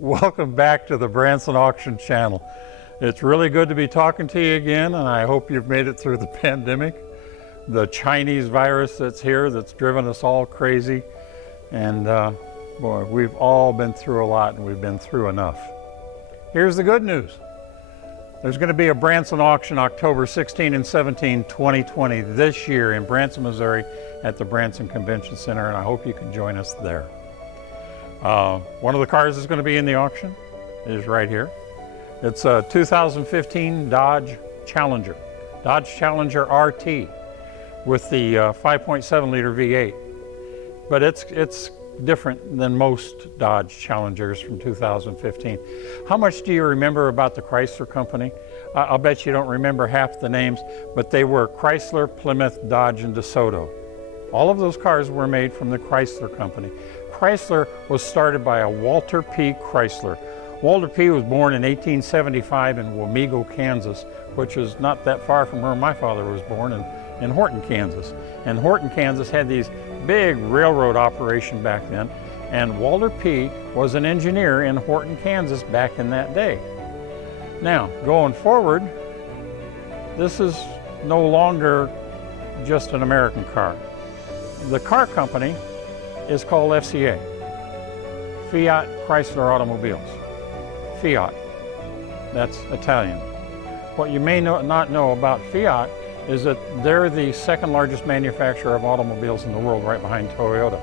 Welcome back to the Branson Auction Channel. It's really good to be talking to you again, and I hope you've made it through the pandemic, the Chinese virus that's here that's driven us all crazy. And boy, we've all been through a lot, and we've been through enough. Here's the good news. There's going to be a Branson auction October 16 and 17, 2020 this year in Branson, Missouri at the Branson Convention Center, and I hope you can join us there. One of the cars that's going to be in the auction is right here. It's a 2015 Dodge Challenger RT with the 5.7 liter V8. But it's different than most Dodge Challengers from 2015. How much do you remember about the Chrysler Company? I'll bet you don't remember half the names, but they were Chrysler, Plymouth, Dodge, and DeSoto. All of those cars were made from the Chrysler Company. Chrysler was started by a Walter P. Chrysler. Walter P. was born in 1875 in Wamego, Kansas, which is not that far from where my father was born, in Horton, Kansas. And Horton, Kansas had these big railroad operation back then, and Walter P. was an engineer in Horton, Kansas back in that day. Now, going forward, this is no longer just an American car. The car company is called FCA, Fiat Chrysler Automobiles. Fiat, that's Italian. What you may not know about Fiat is that they're the second largest manufacturer of automobiles in the world, right behind Toyota.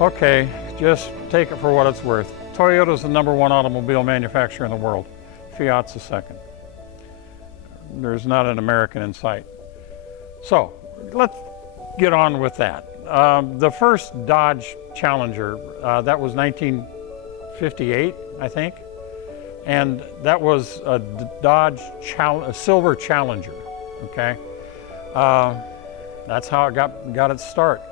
Okay, just take it for what it's worth. Toyota's the #1 automobile manufacturer in the world. Fiat's the second. There's not an American in sight. So let's get on with that. The first Dodge Challenger, that was 1958, I think. And that was a Dodge a Silver Challenger, okay? That's how it got its start.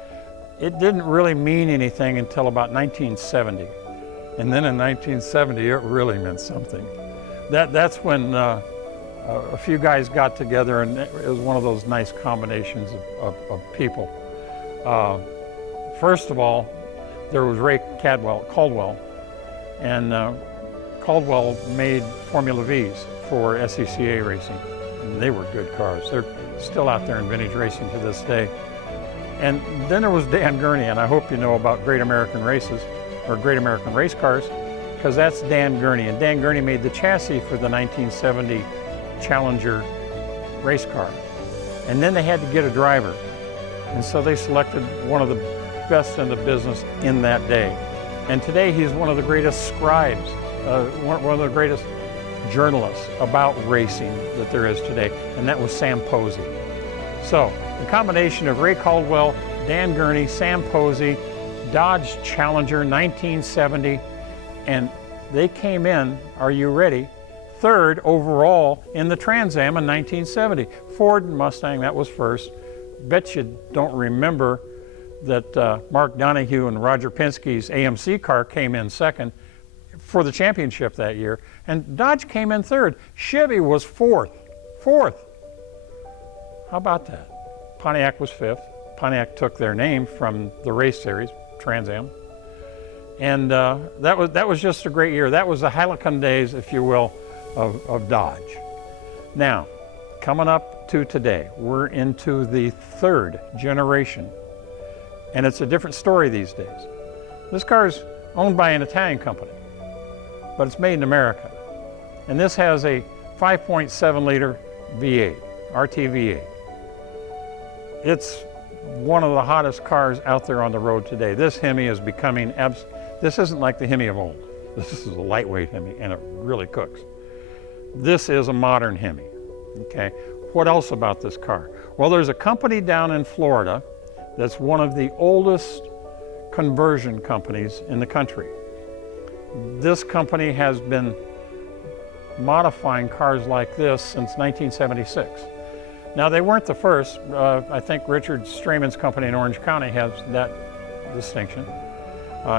It didn't really mean anything until about 1970. And then in 1970, it really meant something. That's when a few guys got together, and it was one of those nice combinations of people. First of all, there was Ray Caldwell, and Caldwell made Formula Vs for SCCA racing. And they were good cars. They're still out there in vintage racing to this day. And then there was Dan Gurney, and I hope you know about Great American Races, or Great American Race Cars, because that's Dan Gurney. And Dan Gurney made the chassis for the 1970 Challenger race car. And then they had to get a driver. And so they selected one of the best in the business in that day. And today he's one of the greatest scribes, one of the greatest journalists about racing that there is today, and that was Sam Posey. So the combination of Ray Caldwell, Dan Gurney, Sam Posey, Dodge Challenger 1970, and they came in, are you ready, third overall in the Trans Am in 1970. Ford and Mustang, that was first. Bet you don't remember that Mark Donohue and Roger Penske's AMC car came in second for the championship that year, and Dodge came in third. Chevy was fourth. How about that? Pontiac was fifth. Pontiac took their name from the race series, Trans Am. And that was just a great year. That was the Helicon days, if you will, of Dodge. Now, coming up to today, we're into the third generation, and it's a different story these days. This car is owned by an Italian company, but it's made in America. And this has a 5.7 liter V8, RT V8. It's one of the hottest cars out there on the road today. This Hemi is becoming, this isn't like the Hemi of old. This is a lightweight Hemi, and it really cooks. This is a modern Hemi, okay? What else about this car? Well, there's a company down in Florida that's one of the oldest conversion companies in the country. This company has been modifying cars like this since 1976. Now, they weren't the first. I think Richard Strayman's company in Orange County has that distinction.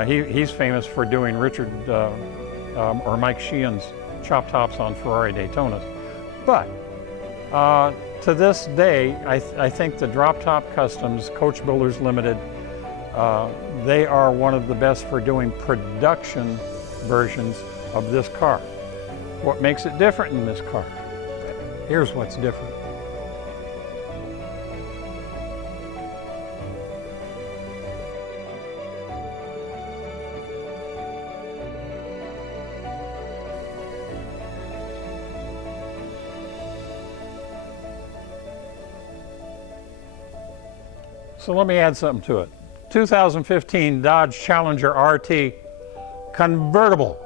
He's famous for doing Richard or Mike Sheehan's chop tops on Ferrari Daytonas. But to this day, I think the Drop Top Customs, Coach Builders Limited, they are one of the best for doing production versions of this car. What makes it different in this car? Here's what's different. So let me add something to it. 2015 Dodge Challenger RT Convertible.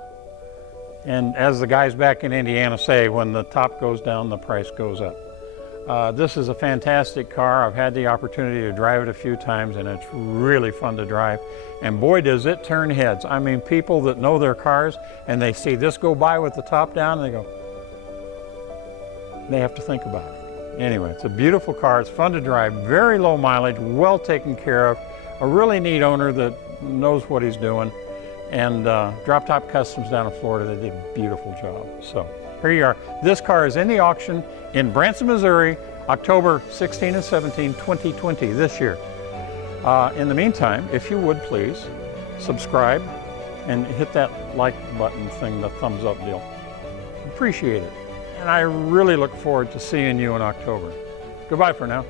And as the guys back in Indiana say, when the top goes down, the price goes up. This is a fantastic car. I've had the opportunity to drive it a few times, and it's really fun to drive. And boy, does it turn heads. I mean, people that know their cars, and they see this go by with the top down, and they go, they have to think about it. Anyway, it's a beautiful car. It's fun to drive, very low mileage, well taken care of, a really neat owner that knows what he's doing. And Drop Top Customs down in Florida, they did a beautiful job. So here you are. This car is in the auction in Branson, Missouri, October 16 and 17, 2020, this year. In the meantime, if you would please subscribe and hit that like button thing, the thumbs up deal. Appreciate it. And I really look forward to seeing you in October. Goodbye for now.